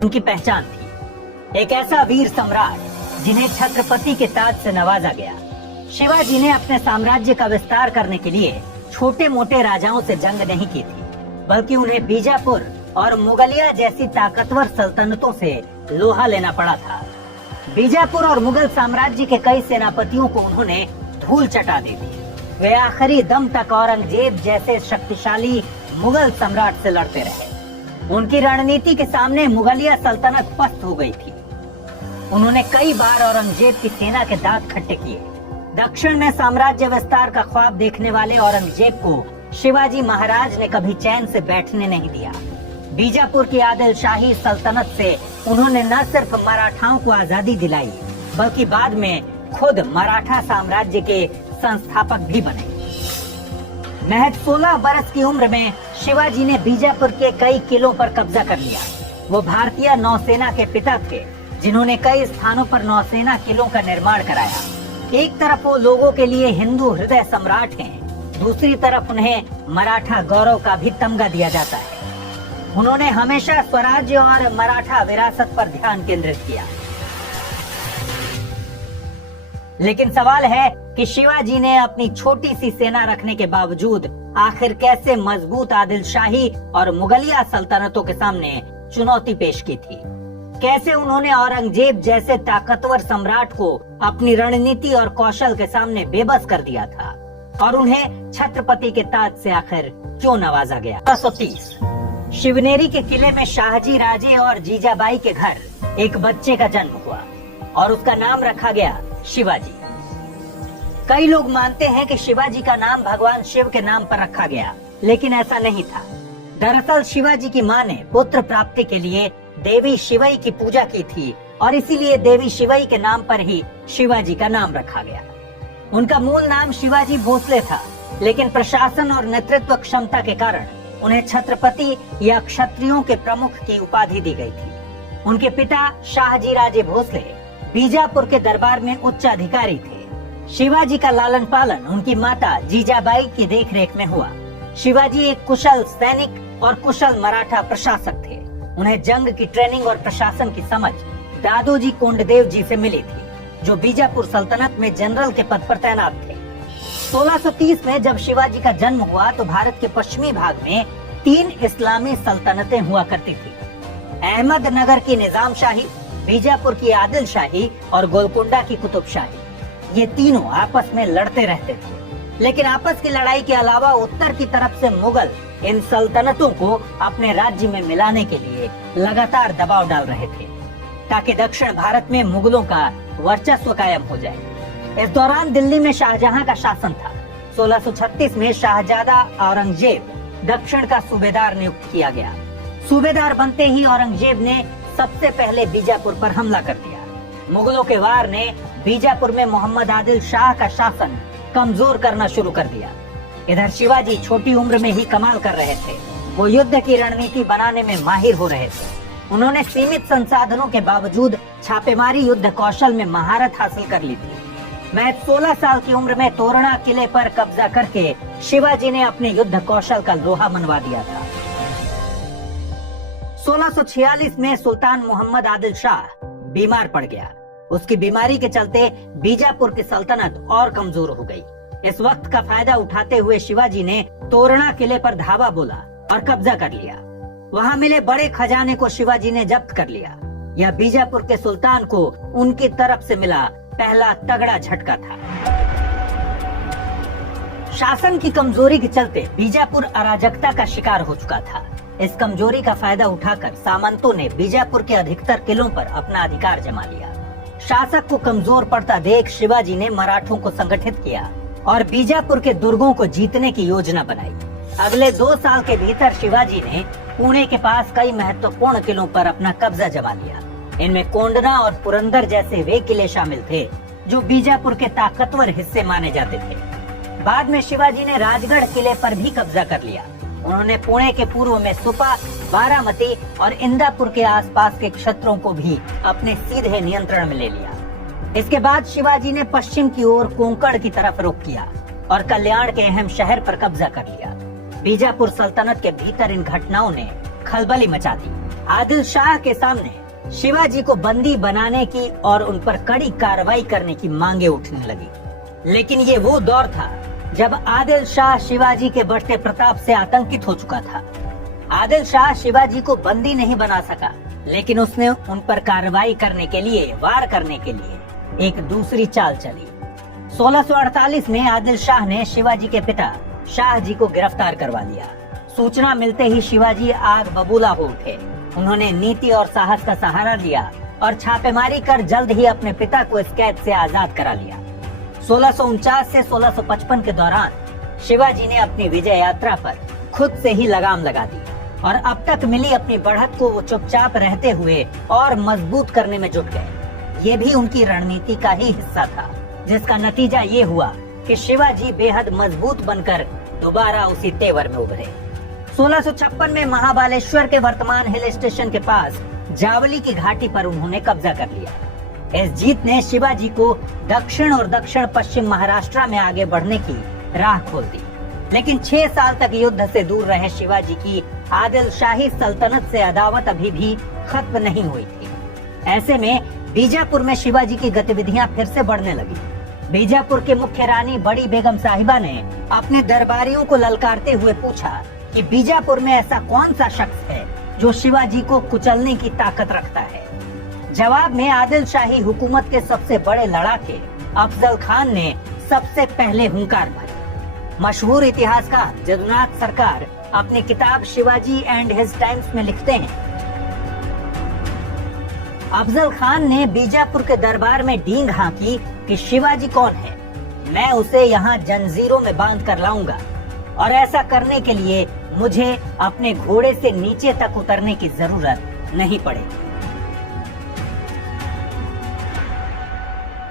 उनकी पहचान थी। एक ऐसा वीर सम्राट जिन्हें छत्रपति के ताज से नवाजा गया। शिवाजी ने अपने साम्राज्य का विस्तार करने के लिए छोटे मोटे राजाओं से जंग नहीं की थी, बल्कि उन्हें बीजापुर और मुगलिया जैसी ताकतवर सल्तनतों से लोहा लेना पड़ा था। बीजापुर और मुगल साम्राज्य के कई सेनापतियों को उन्होंने धूल चटा दी थी। वे आखिरी दम तक औरंगजेब जैसे शक्तिशाली मुगल सम्राट से लड़ते रहे। उनकी रणनीति के सामने मुगलिया सल्तनत पस्त हो गई थी। उन्होंने कई बार औरंगजेब की सेना के दांत खट्टे किए। दक्षिण में साम्राज्य विस्तार का ख्वाब देखने वाले औरंगजेब को शिवाजी महाराज ने कभी चैन से बैठने नहीं दिया। बीजापुर की आदिल शाही सल्तनत से उन्होंने न सिर्फ मराठाओं को आजादी दिलाई, बल्कि बाद में खुद मराठा साम्राज्य के संस्थापक भी बने। महज 16 बरस की उम्र में शिवाजी ने बीजापुर के कई किलों पर कब्जा कर लिया। वो भारतीय नौसेना के पिता थे, जिन्होंने कई स्थानों पर नौसेना किलों का निर्माण कराया। एक तरफ वो लोगों के लिए हिंदू हृदय सम्राट हैं, दूसरी तरफ उन्हें मराठा गौरव का भी तमगा दिया जाता है। उन्होंने हमेशा स्वराज्य और मराठा विरासत पर ध्यान केंद्रित किया। लेकिन सवाल है कि शिवाजी ने अपनी छोटी सी सेना रखने के बावजूद आखिर कैसे मजबूत आदिल शाही और मुगलिया सल्तनतों के सामने चुनौती पेश की थी। कैसे उन्होंने औरंगजेब जैसे ताकतवर सम्राट को अपनी रणनीति और कौशल के सामने बेबस कर दिया था, और उन्हें छत्रपति के ताज से आखिर क्यों नवाजा गया। 1830 शिवनेरी के किले में शाहजी राजे और जीजाबाई के घर एक बच्चे का जन्म हुआ और उसका नाम रखा गया शिवाजी। कई लोग मानते हैं कि शिवाजी का नाम भगवान शिव के नाम पर रखा गया, लेकिन ऐसा नहीं था। दरअसल शिवाजी की मां ने पुत्र प्राप्ति के लिए देवी शिवई की पूजा की थी और इसीलिए देवी शिवई के नाम पर ही शिवाजी का नाम रखा गया। उनका मूल नाम शिवाजी भोसले था, लेकिन प्रशासन और नेतृत्व क्षमता के कारण उन्हें छत्रपति या क्षत्रियों के प्रमुख की उपाधि दी गई थी। उनके पिता शाहजी राजे भोसले बीजापुर के दरबार में उच्च अधिकारी थे। शिवाजी का लालन पालन उनकी माता जीजाबाई की देखरेख में हुआ। शिवाजी एक कुशल सैनिक और कुशल मराठा प्रशासक थे। उन्हें जंग की ट्रेनिंग और प्रशासन की समझ दादोजी कोंडदेव जी से मिली थी, जो बीजापुर सल्तनत में जनरल के पद पर तैनात थे। 1630 में जब शिवाजी का जन्म हुआ तो भारत के पश्चिमी भाग में 3 इस्लामी सल्तनतें हुआ करती थी। अहमदनगर की निजाम शाही, बीजापुर की आदिल शाही और गोलकुंडा की कुतुब शाही। ये तीनों आपस में लड़ते रहते थे, लेकिन आपस की लड़ाई के अलावा उत्तर की तरफ से मुगल इन सल्तनतों को अपने राज्य में मिलाने के लिए लगातार दबाव डाल रहे थे, ताकि दक्षिण भारत में मुगलों का वर्चस्व कायम हो जाए। इस दौरान दिल्ली में शाहजहां का शासन था। 1636 में शाहजादा औरंगजेब दक्षिण का सूबेदार नियुक्त किया गया। सूबेदार बनते ही औरंगजेब ने सबसे पहले बीजापुर पर हमला कर दिया। मुगलों के वार ने बीजापुर में मोहम्मद आदिल शाह का शासन कमजोर करना शुरू कर दिया। इधर शिवाजी छोटी उम्र में ही कमाल कर रहे थे। वो युद्ध की रणनीति बनाने में माहिर हो रहे थे। उन्होंने सीमित संसाधनों के बावजूद छापेमारी युद्ध कौशल में महारत हासिल कर ली थी। मैं 16 साल की उम्र में तोरणा किले पर कब्जा करके शिवाजी ने अपने युद्ध कौशल का लोहा मनवा दिया था। 1646 में सुल्तान मोहम्मद आदिल शाह बीमार पड़ गया। उसकी बीमारी के चलते बीजापुर की सल्तनत और कमजोर हो गई। इस वक्त का फायदा उठाते हुए शिवाजी ने तोरणा किले पर धावा बोला और कब्जा कर लिया। वहां मिले बड़े खजाने को शिवाजी ने जब्त कर लिया। यह बीजापुर के सुल्तान को उनकी तरफ से मिला पहला तगड़ा झटका था। शासन की कमजोरी के चलते बीजापुर अराजकता का शिकार हो चुका था। इस कमजोरी का फायदा उठाकर सामंतों ने बीजापुर के अधिकतर किलों पर अपना अधिकार जमा लिया। शासक को कमजोर पड़ता देख शिवाजी ने मराठों को संगठित किया और बीजापुर के दुर्गों को जीतने की योजना बनाई। अगले 2 साल के भीतर शिवाजी ने पुणे के पास कई महत्वपूर्ण किलों पर अपना कब्जा जमा लिया। इनमें कोंडना और पुरंदर जैसे वे किले शामिल थे जो बीजापुर के ताकतवर हिस्से माने जाते थे। बाद में शिवाजी ने राजगढ़ किले पर भी कब्जा कर लिया। उन्होंने पुणे के पूर्व में सुपा, बारामती और इंदापुर के आसपास के क्षेत्रों को भी अपने सीधे नियंत्रण में ले लिया। इसके बाद शिवाजी ने पश्चिम की ओर कोंकण की तरफ रुख किया और कल्याण के अहम शहर पर कब्जा कर लिया। बीजापुर सल्तनत के भीतर इन घटनाओं ने खलबली मचा दी। आदिल शाह के सामने शिवाजी को बंदी बनाने की और उन पर कड़ी कार्रवाई करने की मांगे उठने लगी। लेकिन ये वो दौर था जब आदिल शाह शिवाजी के बढ़ते प्रताप से आतंकित हो चुका था। आदिल शाह शिवाजी को बंदी नहीं बना सका, लेकिन उसने उन पर कार्रवाई करने के लिए, वार करने के लिए एक दूसरी चाल चली। 1648 में आदिल शाह ने शिवाजी के पिता शाह जी को गिरफ्तार करवा लिया। सूचना मिलते ही शिवाजी आग बबूला हो उठे। उन्होंने नीति और साहस का सहारा लिया और छापेमारी कर जल्द ही अपने पिता को इस कैद से आजाद करा लिया। 1649 से 1655 के दौरान शिवाजी ने अपनी विजय यात्रा पर खुद से ही लगाम लगा दी और अब तक मिली अपनी बढ़त को वो चुपचाप रहते हुए और मजबूत करने में जुट गए। ये भी उनकी रणनीति का ही हिस्सा था, जिसका नतीजा ये हुआ कि शिवाजी बेहद मजबूत बनकर दोबारा उसी तेवर में उभरे। 1656 में महाबालेश्वर के वर्तमान हिल स्टेशन के पास जावली की घाटी पर उन्होंने कब्जा कर लिया। इस जीत ने शिवाजी को दक्षिण और दक्षिण पश्चिम महाराष्ट्र में आगे बढ़ने की राह खोल दी। लेकिन 6 साल तक युद्ध से दूर रहे शिवाजी की आदिल शाही सल्तनत से अदावत अभी भी खत्म नहीं हुई थी। ऐसे में बीजापुर में शिवाजी की गतिविधियां फिर से बढ़ने लगी। बीजापुर के मुख्य रानी बड़ी बेगम साहिबा ने अपने दरबारियों को ललकारते हुए पूछा कि बीजापुर में ऐसा कौन सा शख्स है जो शिवाजी को कुचलने की ताकत रखता है। जवाब में आदिल शाही हुकूमत के सबसे बड़े लड़ाके अफजल खान ने सबसे पहले हुंकार भरी। मशहूर इतिहासकार जदुनाथ सरकार अपनी किताब शिवाजी एंड हिज टाइम्स में लिखते हैं, अफजल खान ने बीजापुर के दरबार में डींग हाँकी कि शिवाजी कौन है, मैं उसे यहाँ जंजीरों में बांध कर लाऊंगा और ऐसा करने के लिए मुझे अपने घोड़े से नीचे तक उतरने की जरूरत नहीं पड़ेगी।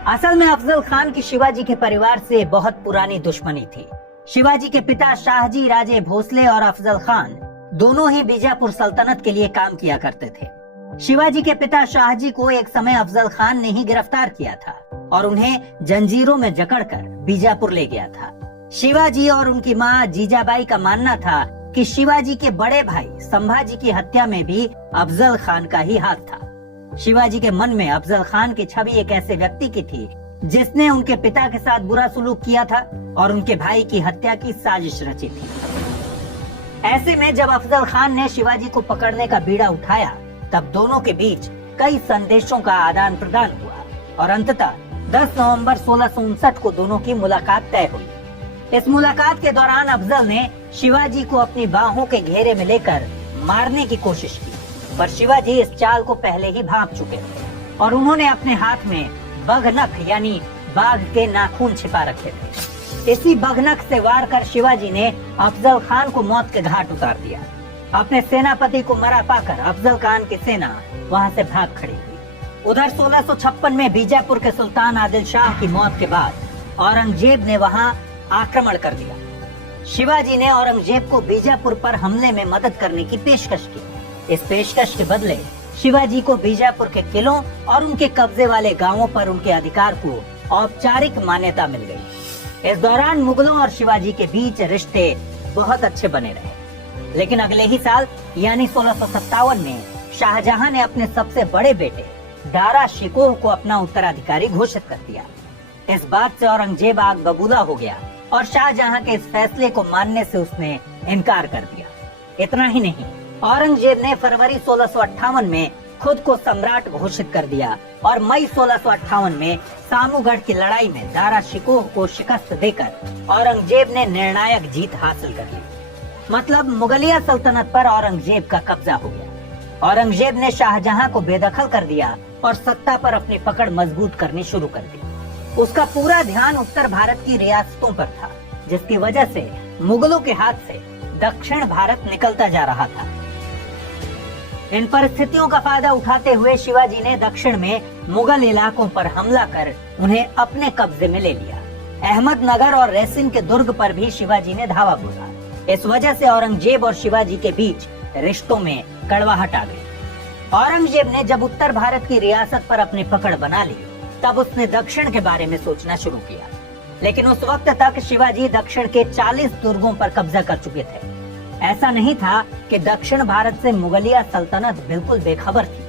असल में अफजल खान की शिवाजी के परिवार से बहुत पुरानी दुश्मनी थी। शिवाजी के पिता शाहजी राजे भोसले और अफजल खान दोनों ही बीजापुर सल्तनत के लिए काम किया करते थे। शिवाजी के पिता शाहजी को एक समय अफजल खान ने ही गिरफ्तार किया था और उन्हें जंजीरों में जकड़कर बीजापुर ले गया था। शिवाजी और उनकी मां जीजाबाई का मानना था कि शिवाजी के बड़े भाई संभाजी की हत्या में भी अफजल खान का ही हाथ था। शिवाजी के मन में अफजल खान की छवि एक ऐसे व्यक्ति की थी जिसने उनके पिता के साथ बुरा सलूक किया था और उनके भाई की हत्या की साजिश रची थी। ऐसे में जब अफजल खान ने शिवाजी को पकड़ने का बीड़ा उठाया, तब दोनों के बीच कई संदेशों का आदान प्रदान हुआ और अंततः 10 नवंबर 1659 को दोनों की मुलाकात तय हुई। इस मुलाकात के दौरान अफजल ने शिवाजी को अपनी बाहों के घेरे में लेकर मारने की कोशिश की, पर शिवाजी इस चाल को पहले ही भांप चुके थे और उन्होंने अपने हाथ में बघनख यानी बाघ के नाखून छिपा रखे थे। इसी बघनख से वार कर शिवाजी ने अफजल खान को मौत के घाट उतार दिया। अपने सेनापति को मरा पाकर अफजल खान की सेना वहां से भाग खड़ी हुई। उधर 1656 में बीजापुर के सुल्तान आदिल शाह की मौत के बाद औरंगजेब ने वहां आक्रमण कर दिया। शिवाजी ने औरंगजेब को बीजापुर पर हमले में मदद करने की पेशकश की। इस पेशकश के बदले शिवाजी को बीजापुर के किलों और उनके कब्जे वाले गांवों पर उनके अधिकार को औपचारिक मान्यता मिल गई। इस दौरान मुगलों और शिवाजी के बीच रिश्ते बहुत अच्छे बने रहे। लेकिन अगले ही साल यानी 1657 में शाहजहां ने अपने सबसे बड़े बेटे दारा शिकोह को अपना उत्तराधिकारी घोषित कर दिया। इस बात से औरंगजेब आग बबूला हो गया और शाहजहां के इस फैसले को मानने से उसने इनकार कर दिया। इतना ही नहीं, औरंगजेब ने फरवरी 1658 में खुद को सम्राट घोषित कर दिया और मई 1658 में सामूगढ़ की लड़ाई में दारा शिकोह को शिकस्त देकर औरंगजेब ने निर्णायक जीत हासिल कर ली। मतलब मुगलिया सल्तनत पर औरंगजेब का कब्जा हो गया। औरंगजेब ने शाहजहां को बेदखल कर दिया और सत्ता पर अपनी पकड़ मजबूत करनी शुरू कर दी। उसका पूरा ध्यान उत्तर भारत की रियासतों पर था, जिसकी वजह से मुगलों के हाथ से दक्षिण भारत निकलता जा रहा था। इन परिस्थितियों का फायदा उठाते हुए शिवाजी ने दक्षिण में मुगल इलाकों पर हमला कर उन्हें अपने कब्जे में ले लिया। अहमदनगर और रेसिन के दुर्ग पर भी शिवाजी ने धावा बोला। इस वजह से औरंगजेब और शिवाजी के बीच रिश्तों में कड़वाहट आ गई। औरंगजेब ने जब उत्तर भारत की रियासत पर अपनी पकड़ बना ली, तब उसने दक्षिण के बारे में सोचना शुरू किया। लेकिन उस वक्त तक शिवाजी दक्षिण के 40 दुर्गों पर कब्जा कर चुके थे। ऐसा नहीं था कि दक्षिण भारत से मुगलिया सल्तनत बिल्कुल बेखबर थी।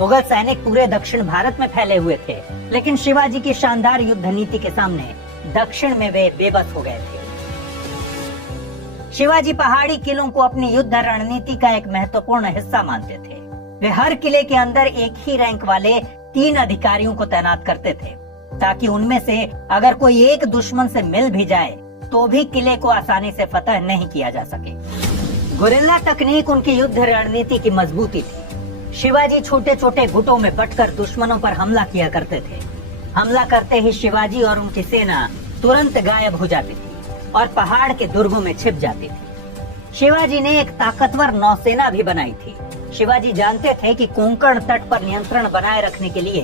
मुगल सैनिक पूरे दक्षिण भारत में फैले हुए थे, लेकिन शिवाजी की शानदार युद्ध नीति के सामने दक्षिण में वे बेबस हो गए थे। शिवाजी पहाड़ी किलों को अपनी युद्ध रणनीति का एक महत्वपूर्ण हिस्सा मानते थे। वे हर किले के अंदर एक ही रैंक वाले 3 अधिकारियों को तैनात करते थे, ताकि उनमें से अगर कोई एक दुश्मन से मिल भी जाए तो भी किले को आसानी से फतह नहीं किया जा सके। गुरिल्ला तकनीक उनकी युद्ध रणनीति की मजबूती थी। शिवाजी छोटे छोटे गुटों में बंटकर दुश्मनों पर हमला किया करते थे। हमला करते ही शिवाजी और उनकी सेना तुरंत गायब हो जाती थी और पहाड़ के दुर्गों में छिप जाती थी। शिवाजी ने एक ताकतवर नौसेना भी बनाई थी। शिवाजी जानते थे कि कोंकण तट पर नियंत्रण बनाए रखने के लिए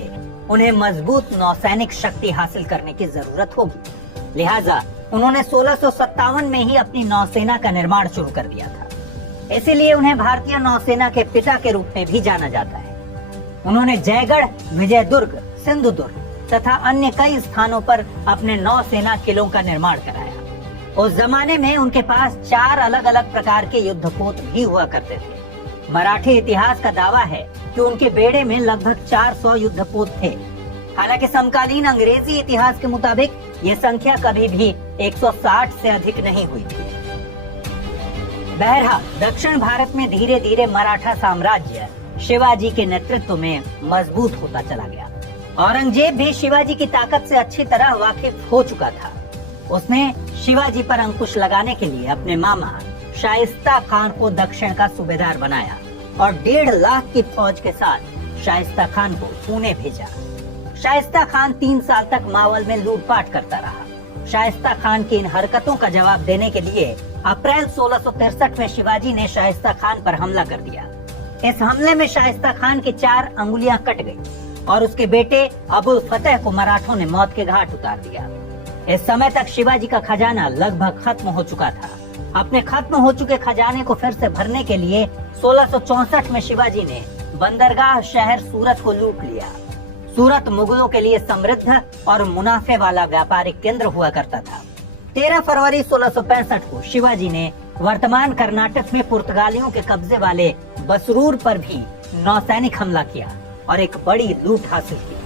उन्हें मजबूत नौसैनिक शक्ति हासिल करने की जरूरत होगी। लिहाजा उन्होंने 1657 में ही अपनी नौसेना का निर्माण शुरू कर दिया था। इसीलिए उन्हें भारतीय नौसेना के पिता के रूप में भी जाना जाता है। उन्होंने जयगढ़, विजयदुर्ग, सिंधुदुर्ग तथा अन्य कई स्थानों पर अपने नौसेना किलों का निर्माण कराया। उस जमाने में उनके पास 4 अलग अलग प्रकार के युद्धपोत भी हुआ करते थे। मराठी इतिहास का दावा है कि उनके बेड़े में लगभग 400 युद्धपोत थे। हालांकि समकालीन अंग्रेजी इतिहास के मुताबिक ये संख्या कभी भी 160 से अधिक नहीं हुई थी। बहरहाल दक्षिण भारत में धीरे धीरे मराठा साम्राज्य शिवाजी के नेतृत्व में मजबूत होता चला गया। औरंगजेब भी शिवाजी की ताकत से अच्छी तरह वाकिफ हो चुका था। उसने शिवाजी पर अंकुश लगाने के लिए अपने मामा शाइस्ता खान को दक्षिण का सूबेदार बनाया और 1.5 लाख की फौज के साथ शाइस्ता खान को पुणे भेजा। शाइस्ता खान 3 साल तक मावल में लूटपाट करता रहा। शाइस्ता खान की इन हरकतों का जवाब देने के लिए अप्रैल 1663 में शिवाजी ने शाइस्ता खान पर हमला कर दिया। इस हमले में शाइस्ता खान की 4 अंगुलियां कट गई और उसके बेटे अबुल फतेह को मराठों ने मौत के घाट उतार दिया। इस समय तक शिवाजी का खजाना लगभग खत्म हो चुका था। अपने खत्म हो चुके खजाने को फिर से भरने के लिए 1664 में शिवाजी ने बंदरगाह शहर सूरत को लूट लिया। सूरत मुगलों के लिए समृद्ध और मुनाफे वाला व्यापारिक केंद्र हुआ करता था। 13 फरवरी 1665 को शिवाजी ने वर्तमान कर्नाटक में पुर्तगालियों के कब्जे वाले बसरूर पर भी नौसैनिक हमला किया और एक बड़ी लूट हासिल की।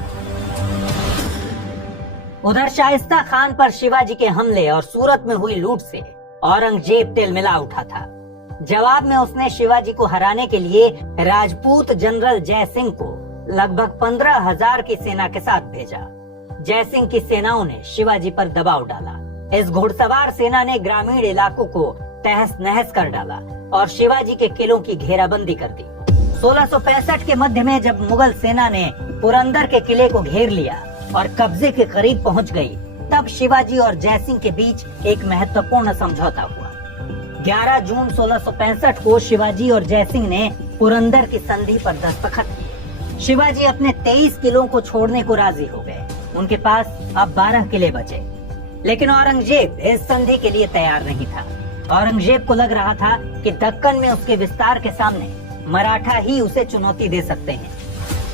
उधर शाइस्ता खान पर शिवाजी के हमले और सूरत में हुई लूट से औरंगजेब तिलमिला उठा था। जवाब में उसने शिवाजी को हराने के लिए राजपूत जनरल जय सिंह को लगभग 15,000 की सेना के साथ भेजा। जय सिंह की सेनाओं ने शिवाजी पर दबाव डाला। इस घुड़सवार सेना ने ग्रामीण इलाकों को तहस नहस कर डाला और शिवाजी के किलों की घेराबंदी कर दी। 1665 के मध्य में जब मुगल सेना ने पुरंदर के किले को घेर लिया और कब्जे के करीब पहुंच गई, तब शिवाजी और जयसिंह के बीच एक महत्वपूर्ण समझौता हुआ। 11 जून 1665 को शिवाजी और जयसिंह ने पुरंदर की संधि पर दस्तखत किए। शिवाजी अपने 23 किलों को छोड़ने को राजी हो गए। उनके पास अब 12 किले बचे, लेकिन औरंगजेब इस संधि के लिए तैयार नहीं था। औरंगजेब को लग रहा था कि दक्कन में उसके विस्तार के सामने मराठा ही उसे चुनौती दे सकते हैं।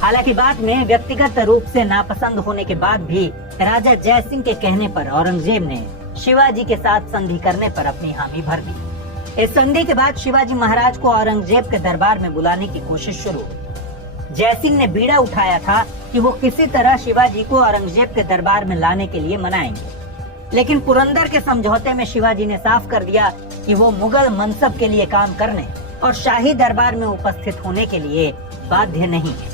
हालांकि बाद में व्यक्तिगत रूप से नापसंद होने के बाद भी राजा जयसिंह के कहने पर औरंगजेब ने शिवाजी के साथ संधि करने पर अपनी हामी भर दी। इस संधि के बाद शिवाजी महाराज को औरंगजेब के दरबार में बुलाने की कोशिश शुरू हुई। जयसिंह ने बीड़ा उठाया था कि वो किसी तरह शिवाजी को औरंगजेब के दरबार में लाने के लिए मनाएंगे, लेकिन पुरंदर के समझौते में शिवाजी ने साफ कर दिया कि वो मुगल मनसब के लिए काम करने और शाही दरबार में उपस्थित होने के लिए बाध्य नहीं है।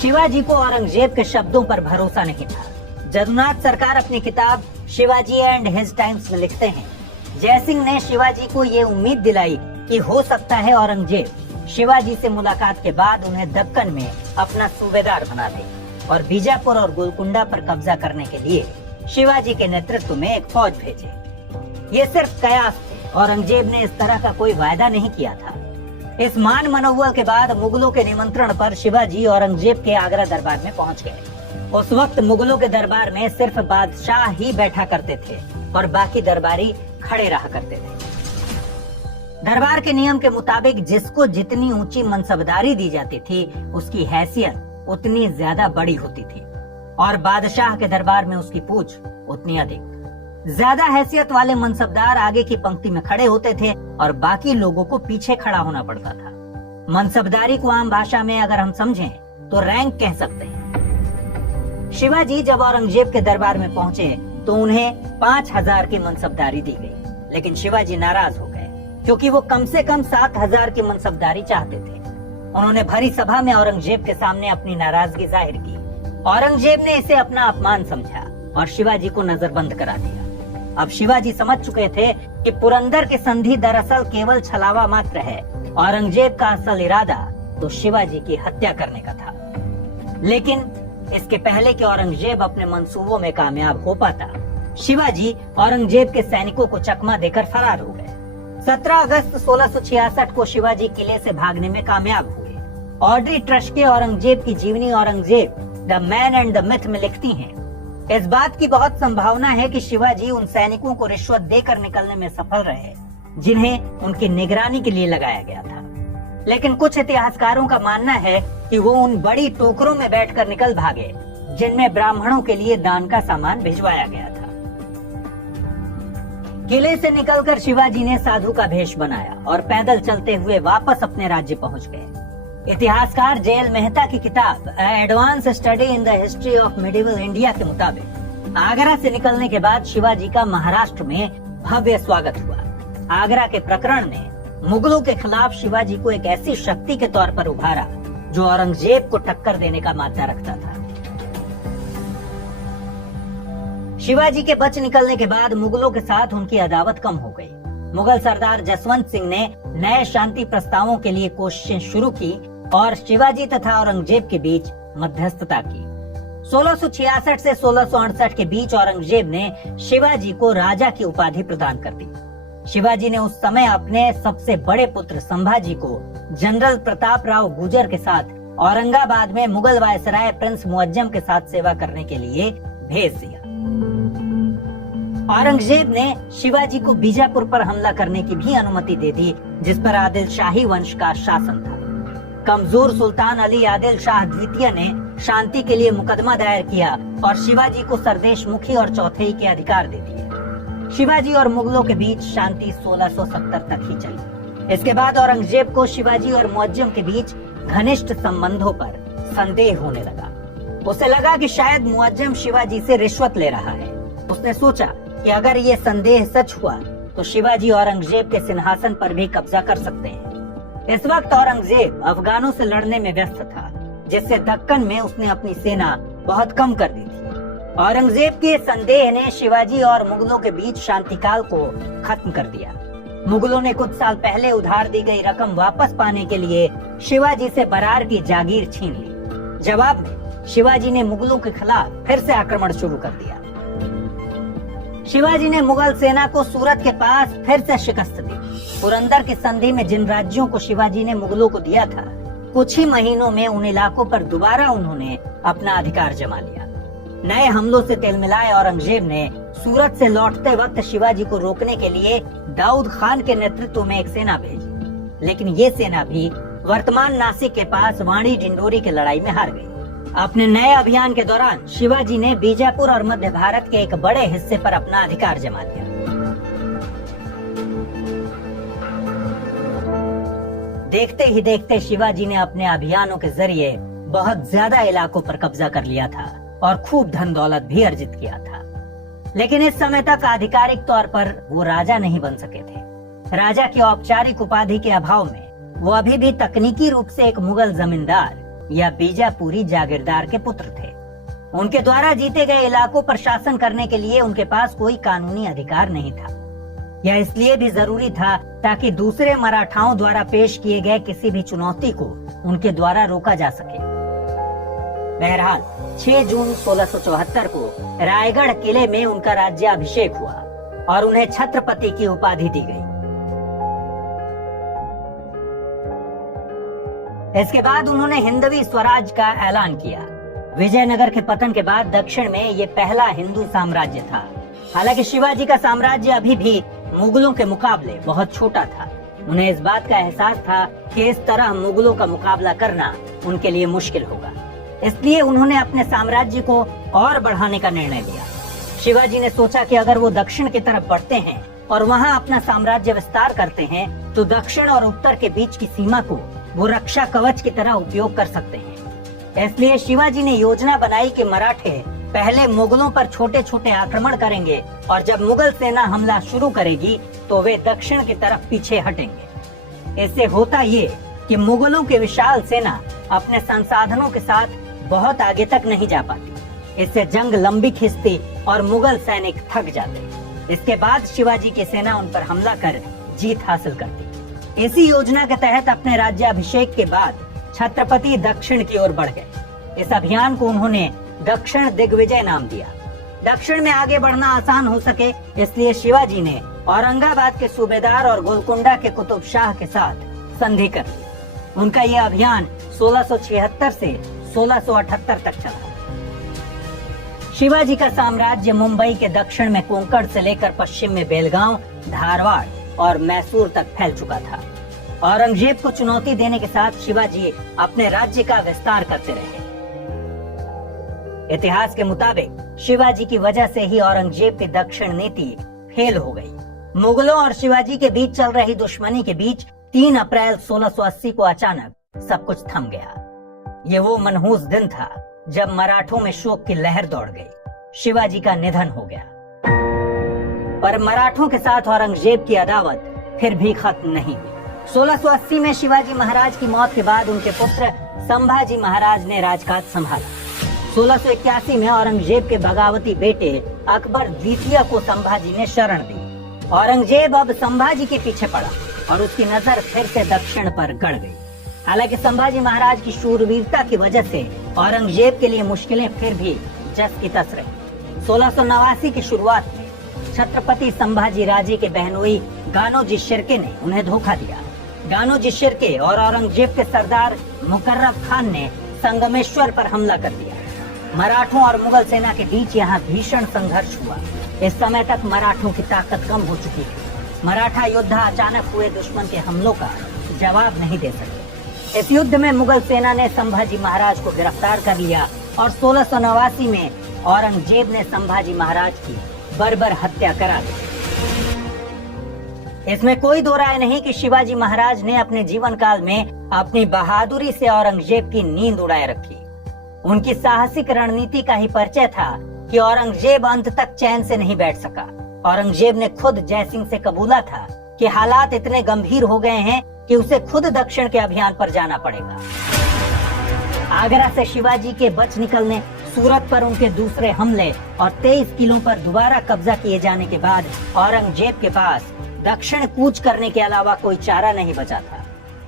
शिवाजी को औरंगजेब के शब्दों पर भरोसा नहीं था। जदुनाथ सरकार अपनी किताब शिवाजी एंड हिज टाइम्स में लिखते हैं, जयसिंह ने शिवाजी को ये उम्मीद दिलाई कि हो सकता है औरंगजेब शिवाजी से मुलाकात के बाद उन्हें दक्कन में अपना सूबेदार बना दे और बीजापुर और गोलकुंडा पर कब्जा करने के लिए शिवाजी के नेतृत्व में एक फौज भेजे। ये सिर्फ कयास थे। औरंगजेब ने इस तरह का कोई वायदा नहीं किया था। इस मान मनोबल के बाद मुगलों के निमंत्रण पर शिवाजी औरंगजेब के आगरा दरबार में पहुंच गए। उस वक्त मुगलों के दरबार में सिर्फ बादशाह ही बैठा करते थे और बाकी दरबारी खड़े रहा करते थे। दरबार के नियम के मुताबिक जिसको जितनी ऊंची मनसबदारी दी जाती थी, उसकी हैसियत उतनी ज्यादा बड़ी होती थी और बादशाह के दरबार में उसकी पूछ उतनी अधिक। ज्यादा हैसियत वाले मनसबदार आगे की पंक्ति में खड़े होते थे और बाकी लोगों को पीछे खड़ा होना पड़ता था। मनसबदारी को आम भाषा में अगर हम समझें तो रैंक कह सकते हैं। शिवाजी जब औरंगजेब के दरबार में पहुंचे तो उन्हें 5000 की मनसबदारी दी गई, लेकिन शिवाजी नाराज हो गए क्योंकि वो कम से कम 7000 की मनसबदारी चाहते थे। उन्होंने भरी सभा में औरंगजेब के सामने अपनी नाराजगी जाहिर की। औरंगजेब ने इसे अपना अपमान समझा और शिवाजी को नजरबंद करा दिया। अब शिवाजी समझ चुके थे कि पुरंदर की संधि दरअसल केवल छलावा मात्र है। औरंगजेब का असल इरादा तो शिवाजी की हत्या करने का था। लेकिन इसके पहले कि औरंगजेब अपने मंसूबों में कामयाब हो पाता, शिवाजी औरंगजेब के सैनिकों को चकमा देकर फरार हो गए। 17 अगस्त 1666 को शिवाजी किले से भागने में कामयाब हुए। ऑड्री ट्रस्के औरंगजेब की जीवनी Aurangzeb the man and the myth में लिखती हैं, इस बात की बहुत संभावना है कि शिवाजी उन सैनिकों को रिश्वत देकर निकलने में सफल रहे जिन्हें उनकी निगरानी के लिए लगाया गया था। लेकिन कुछ इतिहासकारों का मानना है कि वो उन बड़ी टोकरों में बैठकर निकल भागे जिनमें ब्राह्मणों के लिए दान का सामान भिजवाया गया था। किले से निकलकर शिवाजी ने साधु का भेष बनाया और पैदल चलते हुए वापस अपने राज्य पहुंच गए। इतिहासकार जेएल मेहता की किताब advance study in the history of medieval India के मुताबिक आगरा से निकलने के बाद शिवाजी का महाराष्ट्र में भव्य स्वागत हुआ। आगरा के प्रकरण ने मुगलों के खिलाफ शिवाजी को एक ऐसी शक्ति के तौर पर उभारा जो औरंगजेब को टक्कर देने का मादा रखता था। शिवाजी के बच निकलने के बाद मुगलों के साथ उनकी अदावत कम हो गई। मुगल सरदार जसवंत सिंह ने नए शांति प्रस्तावों के लिए कोशिशें शुरू की और शिवाजी तथा औरंगजेब के बीच मध्यस्थता की। 1666 से 1668 के बीच औरंगजेब ने शिवाजी को राजा की उपाधि प्रदान कर दी। शिवाजी ने उस समय अपने सबसे बड़े पुत्र संभाजी को जनरल प्रताप राव गुर्जर के साथ औरंगाबाद में मुगल वायसराय प्रिंस मुअज्जम के साथ सेवा करने के लिए भेज दिया। औरंगजेब ने शिवाजी को बीजापुर पर हमला करने की भी अनुमति दे दी, जिस पर आदिल शाही वंश का शासन था। कमजोर सुल्तान अली आदिल शाह द्वितीय ने शांति के लिए मुकदमा दायर किया और शिवाजी को सरदेश मुखी और चौथाई के अधिकार दे दिए। शिवाजी और मुगलों के बीच शांति 1670 तक ही चली। इसके बाद औरंगजेब को शिवाजी और मुअज्जम के बीच घनिष्ठ संबंधों पर संदेह होने लगा। उसे लगा कि शायद मुअज्जम शिवाजी से रिश्वत ले रहा है। उसने सोचा कि अगर ये संदेह सच हुआ तो शिवाजी औरंगजेब के सिंहासन पर भी कब्जा कर सकते हैं। इस वक्त औरंगजेब अफगानों से लड़ने में व्यस्त था, जिससे दक्कन में उसने अपनी सेना बहुत कम कर दी थी। औरंगजेब के संदेह ने शिवाजी और मुगलों के बीच शांतिकाल को खत्म कर दिया। मुगलों ने कुछ साल पहले उधार दी गई रकम वापस पाने के लिए शिवाजी से बरार की जागीर छीन ली। जवाब में शिवाजी ने मुगलों के खिलाफ फिर से आक्रमण शुरू कर दिया। शिवाजी ने मुगल सेना को सूरत के पास फिर से शिकस्त दी। पुरंदर की संधि में जिन राज्यों को शिवाजी ने मुगलों को दिया था, कुछ ही महीनों में उन इलाकों पर दोबारा उन्होंने अपना अधिकार जमा लिया। नए हमलों से तिलमिलाए औरंगजेब ने सूरत से लौटते वक्त शिवाजी को रोकने के लिए दाऊद खान के नेतृत्व में एक सेना भेजी, लेकिन ये सेना भी वर्तमान नासिक के पास वाणी डिंडोरी की लड़ाई में हार गई। अपने नए अभियान के दौरान शिवाजी ने बीजापुर और मध्य भारत के एक बड़े हिस्से पर अपना अधिकार जमा लिया। देखते ही देखते शिवाजी ने अपने अभियानों के जरिए बहुत ज्यादा इलाकों पर कब्जा कर लिया था और खूब धन दौलत भी अर्जित किया था। लेकिन इस समय तक आधिकारिक तौर पर वो राजा नहीं बन सके थे। राजा की औपचारिक उपाधि के अभाव में वो अभी भी तकनीकी रूप से एक मुगल जमींदार या बीजापुरी जागीरदार के पुत्र थे। उनके द्वारा जीते गए इलाकों पर शासन करने के लिए उनके पास कोई कानूनी अधिकार नहीं था। यह इसलिए भी जरूरी था ताकि दूसरे मराठाओं द्वारा पेश किए गए किसी भी चुनौती को उनके द्वारा रोका जा सके। बहरहाल 6 जून 1674 को रायगढ़ किले में उनका राज्याभिषेक हुआ और उन्हें छत्रपति की उपाधि दी गई। इसके बाद उन्होंने हिंदवी स्वराज का ऐलान किया। विजयनगर के पतन के बाद दक्षिण में ये पहला हिंदू साम्राज्य था। हालांकि शिवाजी का साम्राज्य अभी भी मुगलों के मुकाबले बहुत छोटा था। उन्हें इस बात का एहसास था कि इस तरह मुगलों का मुकाबला करना उनके लिए मुश्किल होगा। इसलिए उन्होंने अपने साम्राज्य को और बढ़ाने का निर्णय लिया। शिवाजी ने सोचा कि अगर वो दक्षिण की तरफ बढ़ते हैं और वहाँ अपना साम्राज्य विस्तार करते हैं तो दक्षिण और उत्तर के बीच की सीमा को वो रक्षा कवच की तरह उपयोग कर सकते हैं। इसलिए शिवाजी ने योजना बनाई कि मराठे पहले मुगलों पर छोटे छोटे आक्रमण करेंगे और जब मुगल सेना हमला शुरू करेगी तो वे दक्षिण की तरफ पीछे हटेंगे। इससे होता ये कि मुगलों की विशाल सेना अपने संसाधनों के साथ बहुत आगे तक नहीं जा पाती। इससे जंग लंबी खिंचती और मुगल सैनिक थक जाते। इसके बाद शिवाजी की सेना उन पर हमला कर जीत हासिल करती। इसी योजना के तहत अपने राज्याभिषेक के बाद छत्रपति दक्षिण की ओर बढ़ गए। इस अभियान को उन्होंने दक्षिण दिग्विजय नाम दिया। दक्षिण में आगे बढ़ना आसान हो सके इसलिए शिवाजी ने औरंगाबाद के सूबेदार और गोलकुंडा के कुतुब शाह के साथ संधि कर ली। उनका यह अभियान 1676 से 1678 तक चला। शिवाजी का साम्राज्य मुंबई के दक्षिण में कोंकण से लेकर पश्चिम में बेलगांव, धारवाड़ और मैसूर तक फैल चुका था। औरंगजेब को चुनौती देने के साथ शिवाजी अपने राज्य का विस्तार करते रहे। इतिहास के मुताबिक शिवाजी की वजह से ही औरंगजेब की दक्षिण नीति फेल हो गई। मुगलों और शिवाजी के बीच चल रही दुश्मनी के बीच 3 अप्रैल 1680 को अचानक सब कुछ थम गया। ये वो मनहूस दिन था जब मराठों में शोक की लहर दौड़ गई। शिवाजी का निधन हो गया। पर मराठों के साथ औरंगजेब की अदावत फिर भी खत्म नहीं हुई। 1680 में शिवाजी महाराज की मौत के बाद उनके पुत्र संभाजी महाराज ने राजकाज संभाला। 1681 में औरंगजेब के बगावती बेटे अकबर द्वितीय को संभाजी ने शरण दी। औरंगजेब अब संभाजी के पीछे पड़ा और उसकी नजर फिर से दक्षिण पर गड़ गई। हालांकि संभाजी महाराज की शूरवीरता की वजह से औरंगजेब के लिए मुश्किलें फिर भी जस की तस रही। 1689 की शुरुआत में छत्रपति संभाजी राजे के बहनोई गानोजी शिर्के ने उन्हें धोखा दिया। गानोजी शिर्के और औरंगजेब के सरदार मुकर्रम खान ने संगमेश्वर पर हमला कर दिया। मराठों और मुगल सेना के बीच यहाँ भीषण संघर्ष हुआ। इस समय तक मराठों की ताकत कम हो चुकी थी। मराठा योद्धा अचानक हुए दुश्मन के हमलों का जवाब नहीं दे सके। इस युद्ध में मुगल सेना ने संभाजी महाराज को गिरफ्तार कर लिया और 1689 में औरंगजेब ने संभाजी महाराज की बर्बर हत्या करा दी। इसमें कोई दो राय नहीं कि शिवाजी महाराज ने अपने जीवन काल में अपनी बहादुरी से औरंगजेब की नींद उड़ाए रखी। उनकी साहसिक रणनीति का ही परिचय था कि औरंगजेब अंत तक चैन से नहीं बैठ सका। औरंगजेब ने खुद जयसिंह से कबूला था कि हालात इतने गंभीर हो गए हैं कि उसे खुद दक्षिण के अभियान पर जाना पड़ेगा। आगरा से शिवाजी के बच निकलने, सूरत पर उनके दूसरे हमले और 23 किलों पर दोबारा कब्जा किए जाने के बाद औरंगजेब के पास दक्षिण कूच करने के अलावा कोई चारा नहीं बचा था।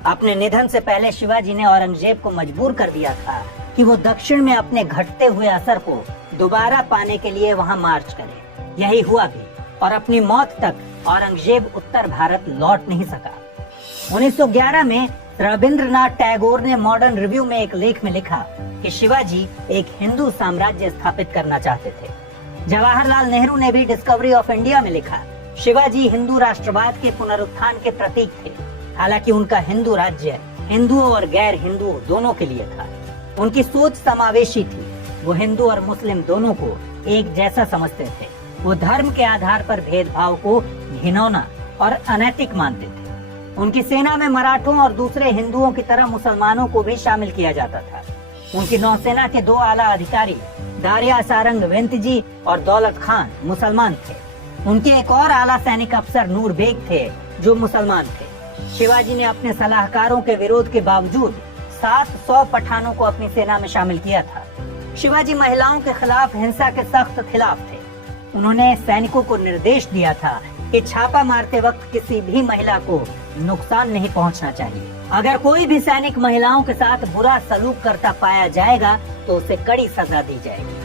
अपने निधन से पहले शिवाजी ने औरंगजेब को मजबूर कर दिया था कि वो दक्षिण में अपने घटते हुए असर को दोबारा पाने के लिए वहां मार्च करे। यही हुआ भी और अपनी मौत तक औरंगजेब उत्तर भारत लौट नहीं सका। 1911 में रविंद्रनाथ टैगोर ने मॉडर्न रिव्यू में एक लेख में लिखा कि शिवाजी एक हिंदू साम्राज्य स्थापित करना चाहते थे। जवाहरलाल नेहरू ने भी डिस्कवरी ऑफ इंडिया में लिखा, शिवाजी हिंदू राष्ट्रवाद के पुनरुत्थान के प्रतीक थे। हालांकि उनका हिंदू राज्य हिंदुओं और गैर हिंदुओं दोनों के लिए था। उनकी सोच समावेशी थी। वो हिंदू और मुस्लिम दोनों को एक जैसा समझते थे। वो धर्म के आधार पर भेदभाव को घिनौना और अनैतिक मानते थे। उनकी सेना में मराठों और दूसरे हिंदुओं की तरह मुसलमानों को भी शामिल किया जाता था। उनकी नौसेना के 2 आला अधिकारी दारिया सारंग वेंतजी और दौलत खान मुसलमान थे। उनके एक और आला सैनिक अफसर नूर बेग थे जो मुसलमान थे। शिवाजी ने अपने सलाहकारों के विरोध के बावजूद 700 पठानों को अपनी सेना में शामिल किया था। शिवाजी महिलाओं के खिलाफ हिंसा के सख्त खिलाफ थे। उन्होंने सैनिकों को निर्देश दिया था कि छापा मारते वक्त किसी भी महिला को नुकसान नहीं पहुंचना चाहिए। अगर कोई भी सैनिक महिलाओं के साथ बुरा सलूक करता पाया जाएगा तो उसे कड़ी सजा दी जाएगी।